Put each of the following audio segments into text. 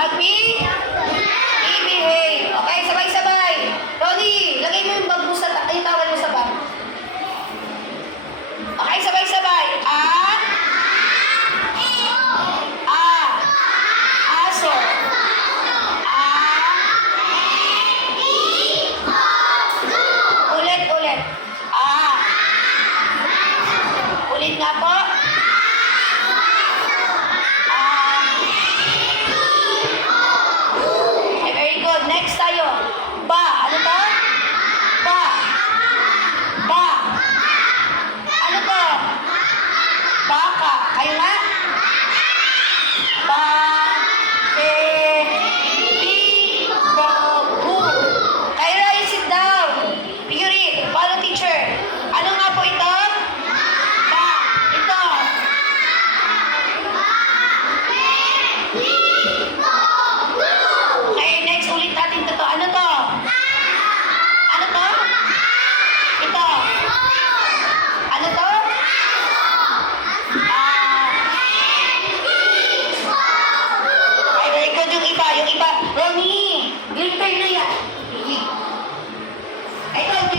Mag-be.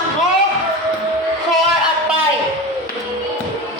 one more.